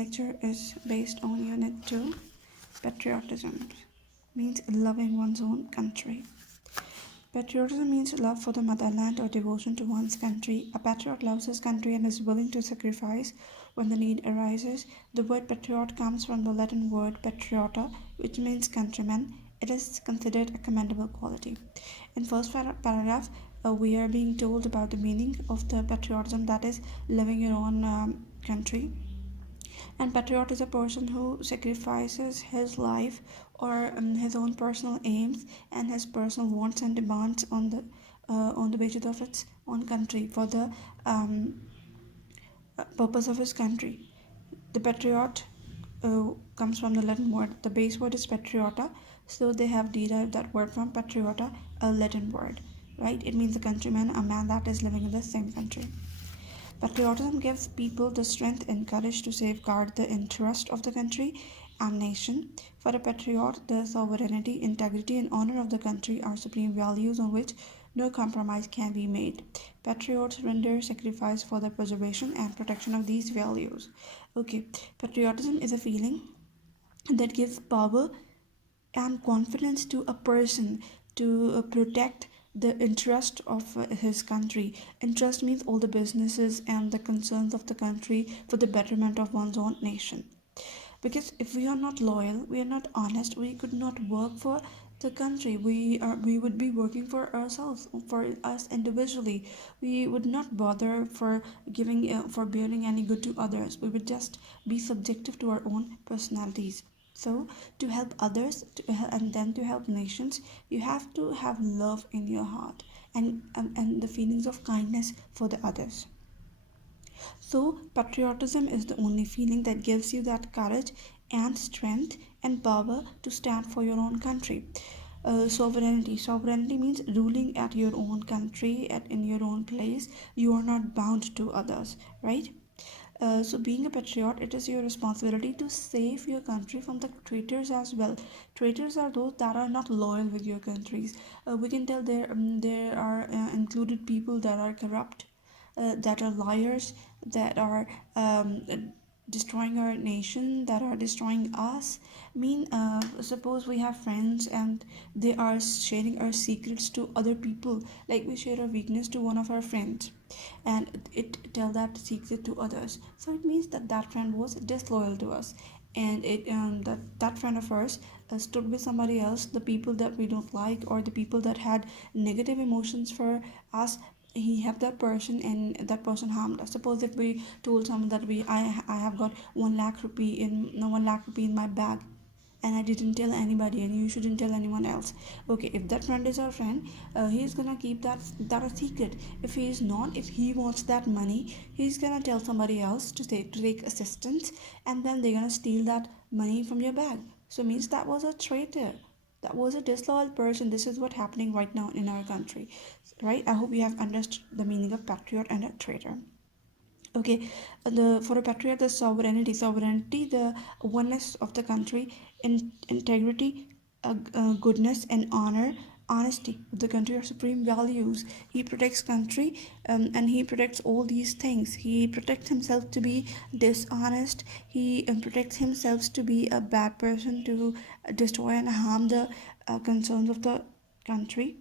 lecture is based on Unit 2, Patriotism. Means loving one's own country. Patriotism means love for the motherland or devotion to one's country. A patriot loves his country and is willing to sacrifice when the need arises. The word patriot comes from the Latin word patriota, which means countryman. It is considered a commendable quality. In first paragraph, we are being told about the meaning of the patriotism, that is loving your own country. And patriot is a person who sacrifices his life or his own personal aims and his personal wants and demands on the basis of its own country for the purpose of his country. The patriot comes from the Latin word. The base word is patriota, so they have derived that word from patriota, a Latin word, right? It means a countryman, a man that is living in the same country. Patriotism gives people the strength and courage to safeguard the interest of the country and nation. For a patriot, the sovereignty, integrity, and honor of the country are supreme values on which no compromise can be made. Patriots render sacrifice for the preservation and protection of these values. Okay, patriotism is a feeling that gives power and confidence to a person to protect the interest of his country. Interest means all the businesses and the concerns of the country for the betterment of one's own nation. Because if we are not loyal, we are not honest, we could not work for the country. We would be working for ourselves, for us individually. We would not bother for giving for bearing any good to others. We would just be subjective to our own personalities. So to help others and then to help nations, you have to have love in your heart and the feelings of kindness for the others. So, patriotism is the only feeling that gives you that courage and strength and power to stand for your own country. Sovereignty means ruling at your own country, in your own place. You are not bound to others, right? So being a patriot, it is your responsibility to save your country from the traitors as well. Traitors are those that are not loyal with your countries. We can tell there are included people that are corrupt, that are liars, that are destroying our nation, that are destroying us. Suppose we have friends and they are sharing our secrets to other people, like we share our weakness to one of our friends and it tell that secret to others, so it means that that friend was disloyal to us, and that friend of ours stood with somebody else, the people that we don't like or the people that had negative emotions for us. He helped that person and that person harmed us. Suppose if we told someone that I have got 1 lakh rupee in no 1 lakh rupee in my bag, and I didn't tell anybody, and you shouldn't tell anyone else. Okay, if that friend is our friend, he's gonna keep that a secret. If he is not, if he wants that money, he's gonna tell somebody else to take assistance, and then they're gonna steal that money from your bag. So means that was a traitor. That was a disloyal person. This is what's happening right now in our country, right? I hope you have understood the meaning of patriot and a traitor. Okay, the for a patriot, the sovereignty, the oneness of the country, integrity, goodness and honor, honesty of the country are supreme values. He protects country, and he protects all these things. He protects himself to be dishonest. He protects himself to be a bad person, to destroy and harm the concerns of the country,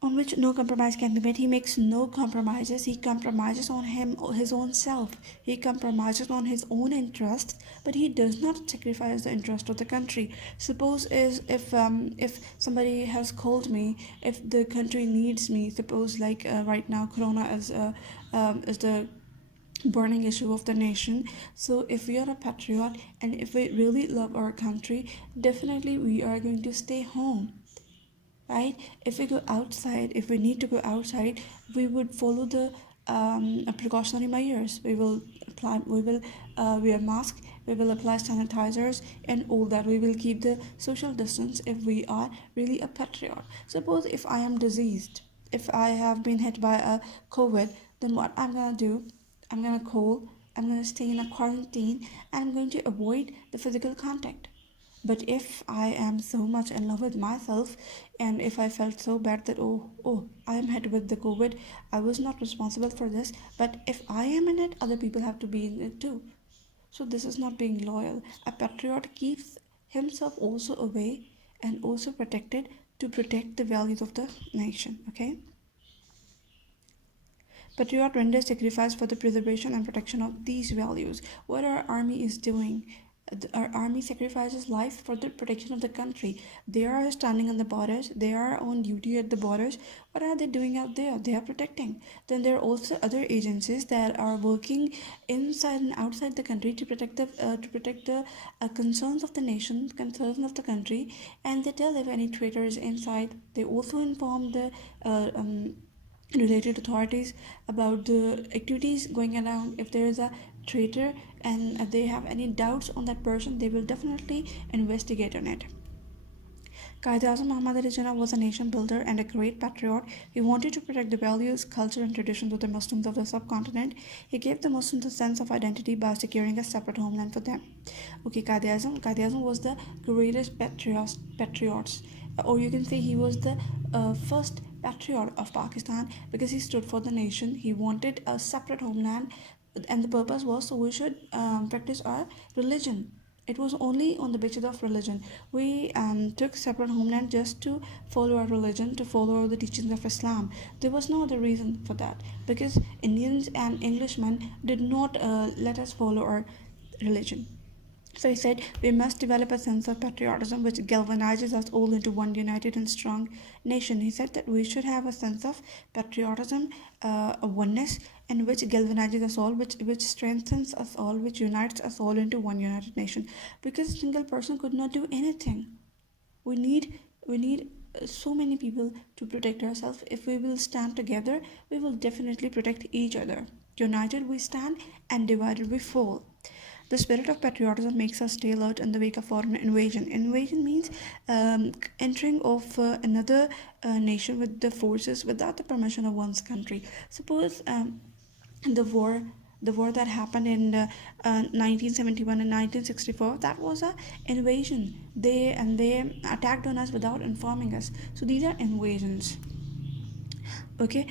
on which no compromise can be made. He makes no compromises. He compromises on his own self. He compromises on his own interests, but he does not sacrifice the interest of the country. Suppose if somebody has called me, if the country needs me. Suppose like right now, Corona is the burning issue of the nation. So if we are a patriot and if we really love our country, definitely we are going to stay home, right? If we go outside, if we need to go outside, we would follow the precautionary measures. We will wear masks, we will apply sanitizers and all that. We will keep the social distance if we are really a patriot. Suppose if I am diseased, if I have been hit by a COVID, then what I'm gonna do, I'm gonna call, I'm gonna stay in a quarantine, and I'm going to avoid the physical contact. But if I am so much in love with myself, and if I felt so bad that I am hit with the COVID, I was not responsible for this, but if I am in it, other people have to be in it too. So this is not being loyal. A patriot keeps himself also away and also protected to protect the values of the nation. Okay. Patriot renders sacrifice for the preservation and protection of these values. What our army is doing, our army sacrifices life for the protection of the country. They are standing on the borders, they are on duty at the borders. What are they doing out there? They are protecting. Then there are also other agencies that are working inside and outside the country to protect the concerns of the nation, concerns of the country. And they tell if any traitor is inside. They also inform the related authorities about the activities going around. If there is a traitor and they have any doubts on that person, they will definitely investigate on it. Quaid-e-Azam Muhammad Ali Jinnah was a nation builder and a great patriot. He wanted to protect the values, culture, and traditions of the Muslims of the subcontinent. He gave the Muslims a sense of identity by securing a separate homeland for them. Okay, Quaid-e-Azam was the greatest patriots, or you can say he was the first patriot of Pakistan because he stood for the nation. He wanted a separate homeland, and the purpose was so we should practice our religion. It was only on the basis of religion. We took separate homeland just to follow our religion, to follow the teachings of Islam. There was no other reason for that because Indians and Englishmen did not let us follow our religion. So he said, we must develop a sense of patriotism which galvanizes us all into one united and strong nation. He said that we should have a sense of patriotism, a oneness, and which galvanizes us all, which strengthens us all, which unites us all into one united nation. Because a single person could not do anything. We need so many people to protect ourselves. If we will stand together, we will definitely protect each other. United we stand, and divided we fall. The spirit of patriotism makes us stay alert in the wake of foreign invasion. Invasion means entering of another nation with the forces without the permission of one's country. Suppose the war that happened in 1971 and 1964, that was a invasion. They attacked on us without informing us. So these are invasions. Okay,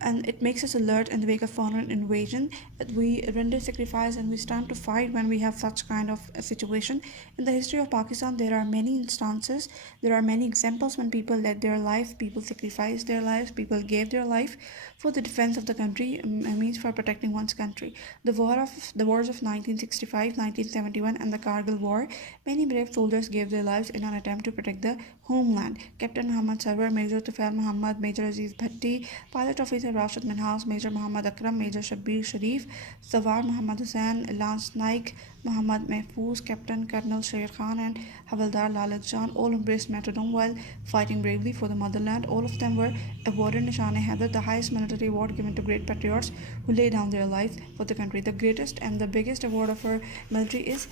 and it makes us alert in the wake of foreign invasion. We render sacrifice and we stand to fight when we have such kind of a situation. In the history of Pakistan, there are many instances, there are many examples when people led their life, people sacrificed their lives, people gave their life for the defense of the country, means for protecting one's country. The wars of 1965, 1971, and the Kargil War, many brave soldiers gave their lives in an attempt to protect the homeland. Captain Muhammad Sarwar, Major Tufail Muhammad, Major Aziz Bhatti, Pilot Officer Rashid Minhas, Major Muhammad Akram, Major Shabbir Sharif, Sawar Muhammad Hussain, Lance Naik, Muhammad Mahfouz, Captain Colonel Sher Khan, and Havildar Lalit Jan all embraced martyrdom while fighting bravely for the motherland. All of them were awarded Nishan-e-Haider, the highest military award given to great patriots who lay down their life for the country. The greatest and the biggest award of our military is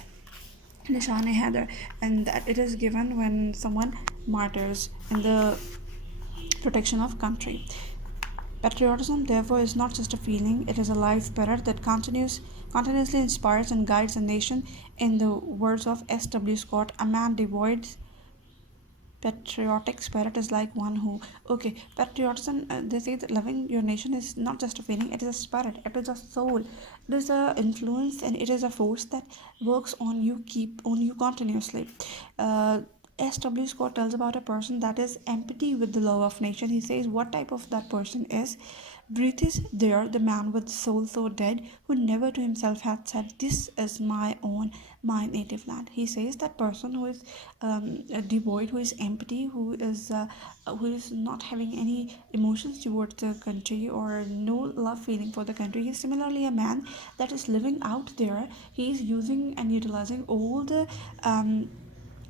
Nishan-e-Haider, and that it is given when someone martyrs in the protection of country. Patriotism, therefore, is not just a feeling, it is a life spirit that continuously inspires and guides a nation. In the words of S.W. Scott, a man devoid patriotic spirit is like one who patriotism, they say that loving your nation is not just a feeling, it is a spirit, it is a soul, it is a influence, and it is a force that works on you, keep on you continuously. S.W. Scott tells about a person that is empty with the love of nation. He says what type of that person is. Breathes there the man with soul so dead, who never to himself had said, "This is my own, my native land." He says that person who is devoid, who is empty, who is not having any emotions towards the country or no love feeling for the country. He is similarly a man that is living out there. He is using and utilizing all the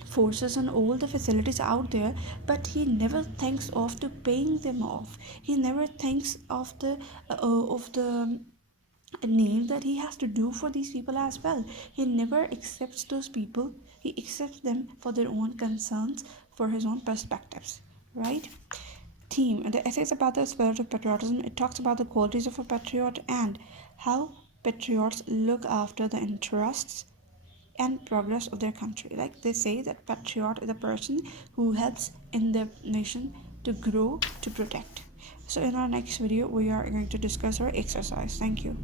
forces and all the facilities out there, but he never thinks of to paying them off. He never thinks of the name that he has to do for these people as well. He never accepts those people. He accepts them for their own concerns, for his own perspectives, right? Theme: the essay is about the spirit of patriotism. It talks about the qualities of a patriot and how patriots look after the interests and progress of their country. Like they say that patriot is a person who helps in the nation to grow, to protect. So in our next video we are going to discuss our exercise. Thank you.